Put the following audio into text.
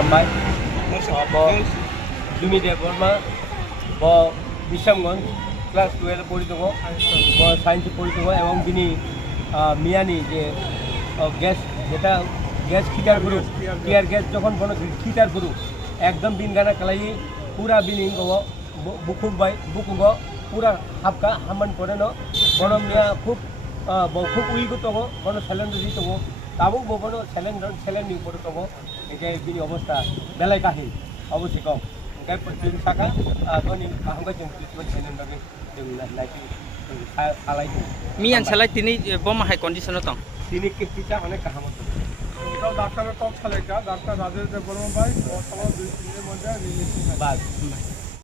Hambai, Jumi Debbarma, Bishamgon, class 12 Portugal, Science Portugal, among Bini, Miani, gas, gas heater group, tear gas, Johan Bono heater group, Agdam Bingana Kalai, Pura Biningo, Bukungo, Pura Hapka, Haman Poreno, Bonomia, Cook, Bokuk Uigutogo, Bono Salon Ritogo, Tabu Bono, Salon Portugal. Ini bini অবস্থা বেলাই কাহিল অবশ্যই কম ওকে যদি থাকা তখন আমরা जों treatment সেন্টারে जों লাইফি সালাইতো মিয়ান সালাই তিনি বম হাই কন্ডিশনে দं তিনি কিটা অনেক কাহামত ওটাও ডাক্তারের টক সালাইটা ডাক্তার রাজেশ দেববর্মা ভাই ও সব 2-3 দিনের মধ্যে রিলিজ বাস